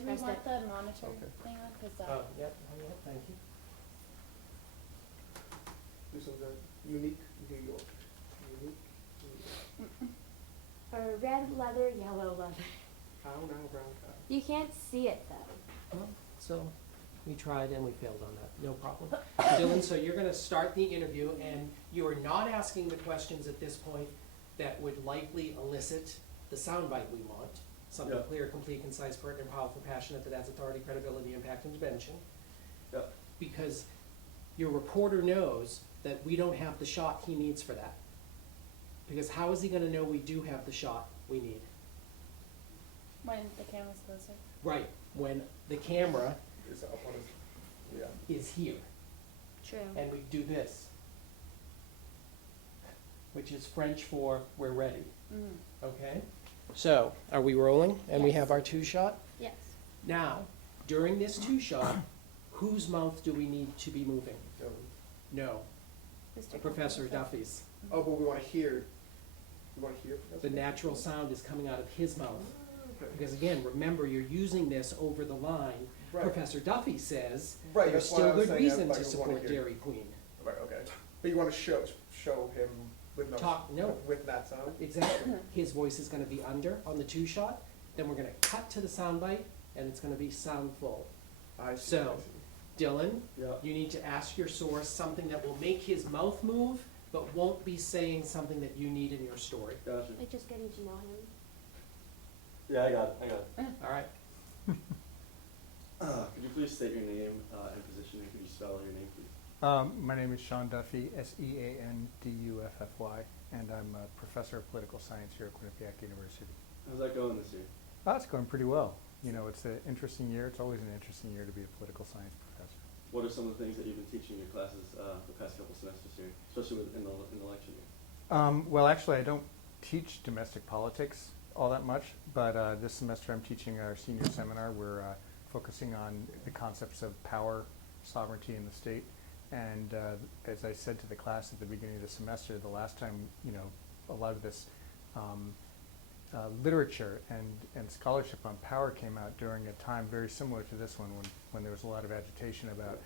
Do we pressed want it. the monitor Okay. thing on? Cause Yep, thank you. Do something unique, New York. Unique, New York. Or red leather, yellow leather. Cow now, brown cow. You can't see it though. Well, so we tried and we failed on that, no problem. Dylan, so you're gonna start the interview and you are not asking the questions at this point that would likely elicit the soundbite we want. Something Yeah. clear, complete, concise, pertinent, powerful, passionate, that adds authority, credibility, impact, and dimension. Yeah. Because your reporter knows that we don't have the shot he needs for that. Because how is he gonna know we do have the shot we need? when the camera's closer. Right, when the camera Is up on his, yeah. is here. True. And we do this, which is French for we're ready, okay? So, are we rolling and we Yes. have our two shot? Yes. Now, during this two shot, whose mouth do we need to be moving? No, Mr. Professor Duffy's. Oh, but we wanna hear, we wanna hear. The natural sound is coming out of his mouth. Okay. Because again, remember, you're using this over the line. Right. Professor Duffy says Right, there's that's why still I was good saying reason everybody to would wanna support hear. Dairy Queen. Right, okay. But you wanna show him with no. Talk- no. With that sound? Exactly. His voice is gonna be under on the two shot, then we're gonna cut to the soundbite, and it's gonna be sound full. I see, So- I see. Dylan, Yeah. you need to ask your source something that will make his mouth move, but won't be saying something that you need in your story. Gotcha. Like just getting to know him. Yeah, I got it. All right? Could you please state your name and position, and could you spell your name, please? My name is Sean Duffy, SEANDUFFY, and I'm a professor of political science here at Quinnipiac University. How's that going this year? It's going pretty well. You know, it's an interesting year. It's always an interesting year to be a political science professor. What are some of the things that you've been teaching your classes the past couple semesters here, especially in the lecture year? Well, actually, I don't teach domestic politics all that much, but this semester I'm teaching our senior seminar. We're focusing on the concepts of power, sovereignty in the state. And as I said to the class at the beginning of the semester, the last time, you know, a lot of this literature and scholarship on power came out during a time very similar to this one, when there was a lot of agitation about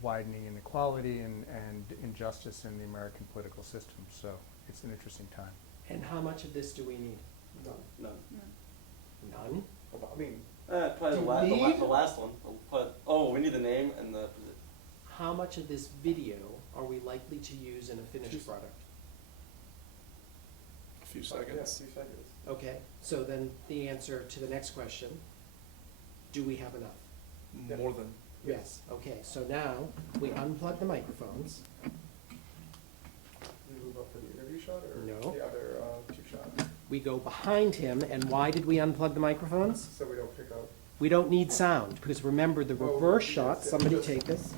widening inequality and injustice in the American political system. So it's an interesting time. And how much of this do we need? None. None? I mean, Probably Do the last we? one. But we need the name and the position. How much of this video are we likely to use in a finished product? A few yeah, seconds. 2 seconds. Okay, so then the answer to the next question, do we have enough? More than. Yes. Okay, so now we unplug the microphones. We move up for the interview shot or No. the other two shots? We go behind him, and why did we unplug the microphones? So we don't pick up. We don't need sound, because remember, the Oh, reverse yes, shots, yes, somebody yes. take this.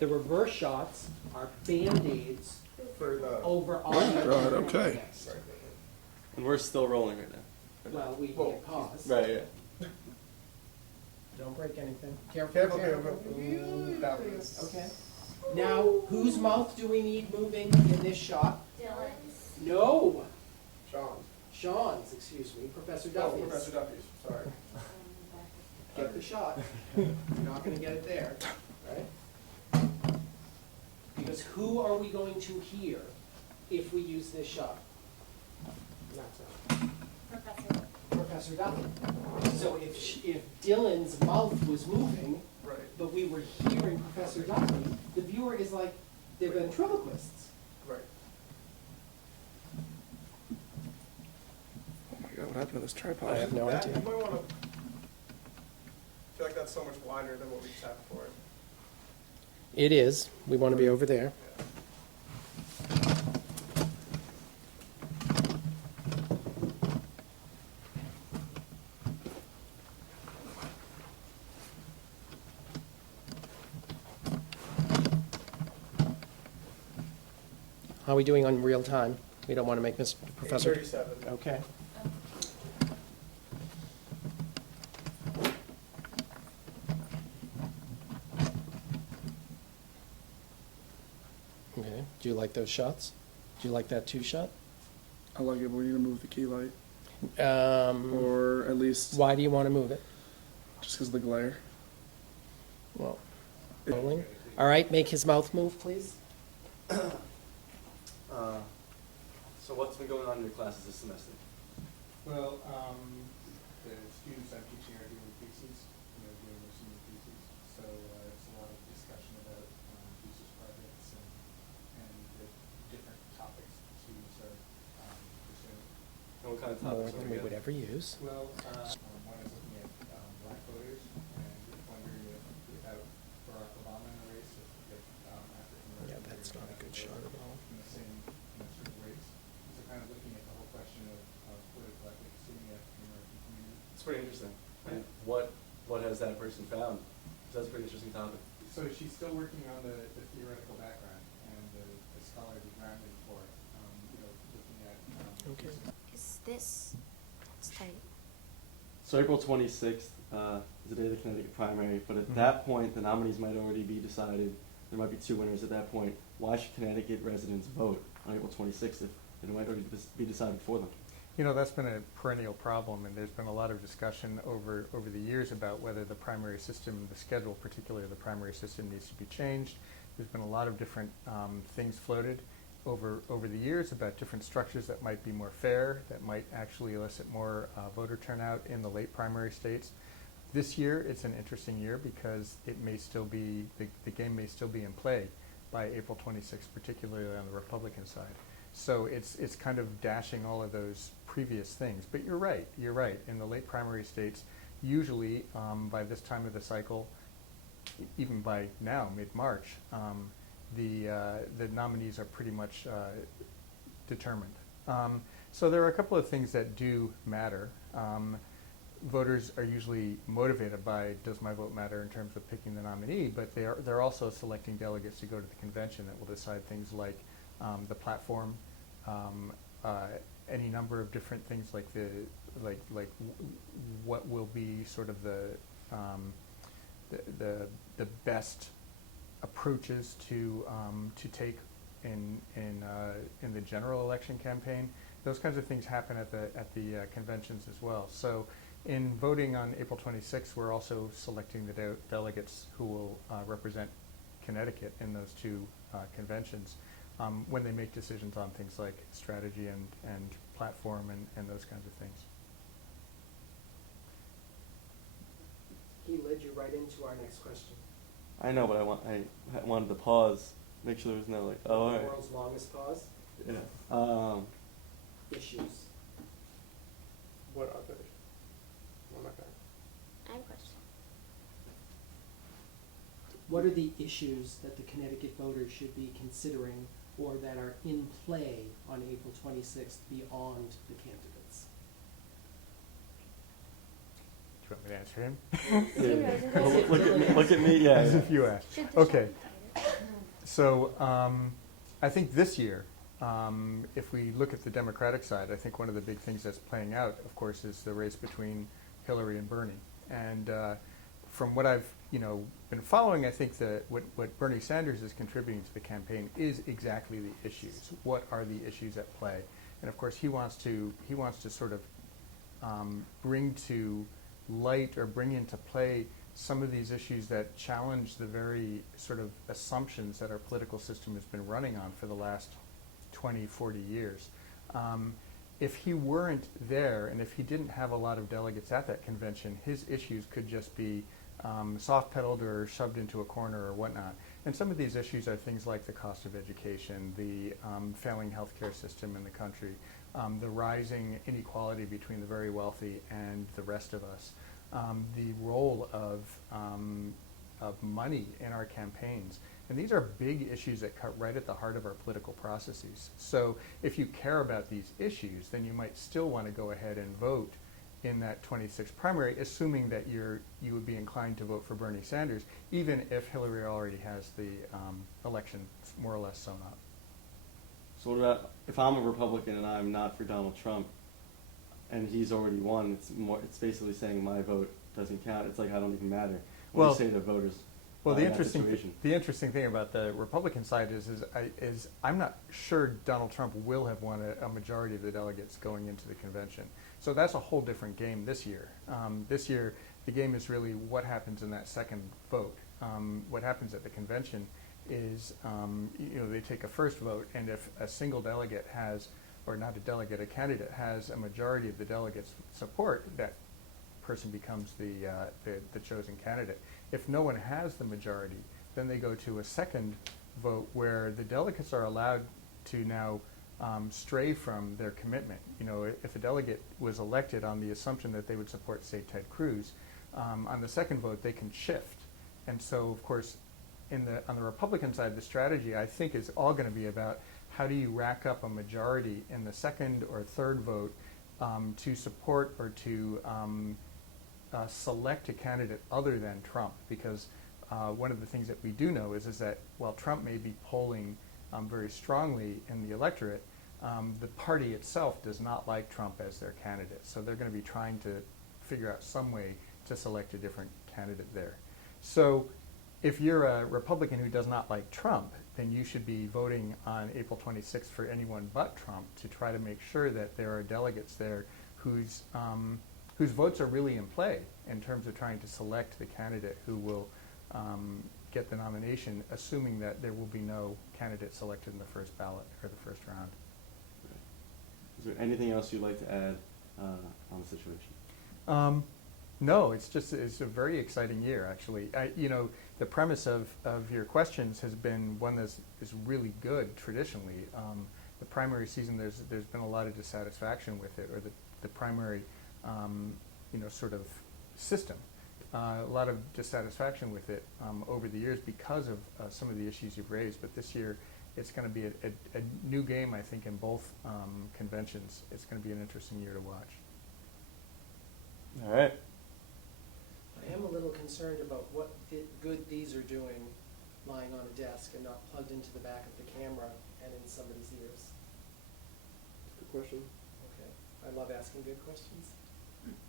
The reverse shots are Band-Aids For the. over audio. Right, okay. Yes. Right, And we're still rolling right now. Well, we Well, hit pause. Right, yeah. Don't break anything. Careful, Careful, careful. careful. Ooh, that was. Okay. Now, whose mouth do we need moving in this shot? Dylan's. No, Sean. Sean's, excuse me, Professor Oh, Duffy's. Professor Duffy's, sorry. Get the shot. You're not gonna get it there, right? Because who are we going to hear if we use this shot? That's Professor. Professor Duffy. So if Dylan's mouth was moving, Right. but we were hearing Professor Duffy, the viewer is like, they're ventriloquists. Right. Oh my God, what happened to this tripod? I have no That, idea. you might wanna, I feel like that's so much wider than what we just had before. It is. We want to be over there. Yeah. How are we doing on real time? We don't want to make Mr. Professor. 37. Okay. Okay. Do you like those shots? Do you like that two shot? I like it, but we need to move the key light, Um, or at least why do you want to move it? Just because of the glare. Well, rolling. All right, make his mouth move, please. So what's been going on in your classes this semester? Well, the students I'm teaching are doing theses, doing their senior theses. So it's a lot of discussion about thesis projects and the different topics students are pursuing. And what kind of More topics than are we we would getting? ever use. Well, one is looking at black voters and wondering if without Barack Obama in the race, if African Americans. Yeah, that's not a good shot at all. In the same sort of ways. So kind of looking at the whole question of political efficacy in the African American community. It's pretty interesting. And what has that person found? 'Cause that's a pretty interesting topic. So she's still working on the theoretical background and the scholarly grounding for it. Looking at. Okay. Is this? It's tight. So April 26th is the day of the Connecticut primary, but at that point, the nominees might already be decided. There might be two winners at that point. Why should Connecticut residents vote on April 26th if it might already be decided for them? That's been a perennial problem, and there's been a lot of discussion over the years about whether the primary system, the schedule, particularly the primary system, needs to be changed. There's been a lot of different things floated over the years about different structures that might be more fair, that might actually elicit more voter turnout in the late primary states. This year, it's an interesting year because it may still be, the game may still be in play by April 26th, particularly on the Republican side. So it's kind of dashing all of those previous things. But you're right. In the late primary states, usually by this time of the cycle, even by now, mid-March, the nominees are pretty much determined. So there are a couple of things that do matter. Voters are usually motivated by does my vote matter in terms of picking the nominee, but they're also selecting delegates to go to the convention that will decide things like the platform, any number of different things like what will be sort of the best approaches to take in the general election campaign. Those kinds of things happen at the conventions as well. So in voting on April 26th, we're also selecting the delegates who will represent Connecticut in those two conventions when they make decisions on things like strategy and platform and those kinds of things. He led you right into our next question. I know, but I wanted to pause, make sure there was no all The right. world's longest pause. Yeah. Issues. What are they? What am I saying? I have a question. What are the issues that the Connecticut voters should be considering or that are in play on April 26th beyond the candidates? Do you want me to answer him? Yeah. Look at me. Yeah. As yeah. if you asked. Should the Okay. show be tighter? So I think this year, if we look at the Democratic side, I think one of the big things that's playing out, of course, is the race between Hillary and Bernie. And from what I've been following, I think that what Bernie Sanders is contributing to the campaign is exactly the issues. What are the issues at play? And of course, he wants to sort of bring to light or bring into play some of these issues that challenge the very sort of assumptions that our political system has been running on for the last 20, 40 years. If he weren't there and if he didn't have a lot of delegates at that convention, his issues could just be soft-pedaled or shoved into a corner or whatnot. And some of these issues are things like the cost of education, the failing healthcare system in the country, the rising inequality between the very wealthy and the rest of us, the role of money in our campaigns. And these are big issues that cut right at the heart of our political processes. So if you care about these issues, then you might still want to go ahead and vote in that 26th primary, assuming that you would be inclined to vote for Bernie Sanders, even if Hillary already has the election more or less sewn up. So what about if I'm a Republican and I'm not for Donald Trump, and he's already won? It's basically saying my vote doesn't count. It's like I don't even matter. What do you say to voters? Well, in that situation. the interesting thing about the Republican side is I'm not sure Donald Trump will have won a majority of the delegates going into the convention. So that's a whole different game this year. This year, the game is really what happens in that second vote. What happens at the convention is, they take a first vote, and if a single delegate has, or not a delegate, a candidate has a majority of the delegates' support, that person becomes the chosen candidate. If no one has the majority, then they go to a second vote where the delegates are allowed to now stray from their commitment. If a delegate was elected on the assumption that they would support, say, Ted Cruz, on the second vote they can shift. And so, of course, on the Republican side, the strategy, I think, is all going to be about how do you rack up a majority in the second or third vote to support or to select a candidate other than Trump, because one of the things that we do know is that while Trump may be polling very strongly in the electorate, the party itself does not like Trump as their candidate. So they're going to be trying to figure out some way to select a different candidate there. So if you're a Republican who does not like Trump, then you should be voting on April 26th for anyone but Trump to try to make sure that there are delegates there whose votes are really in play in terms of trying to select the candidate who will get the nomination, assuming that there will be no candidate selected in the first ballot or the first round. Is there anything else you'd like to add on the situation? No, it's a very exciting year, actually. The premise of your questions has been one that is really good traditionally. The primary season, there's been a lot of dissatisfaction with it, or the primary sort of system. A lot of dissatisfaction with it over the years because of some of the issues you've raised. But this year, it's going to be a new game, I think, in both conventions. It's going to be an interesting year to watch. All right. I am a little concerned about what good these are doing lying on a desk and not plugged into the back of the camera and in somebody's ears. Good question. Okay, I love asking good questions.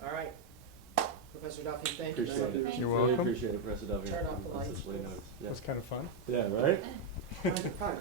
All right, Professor Duffy, thank you. Appreciate it. Thank You're you. Really welcome. appreciate it, Professor Duffy. Turn off the on lights, such late please. notice. That was kind of fun. Yeah, right? Kind of fun.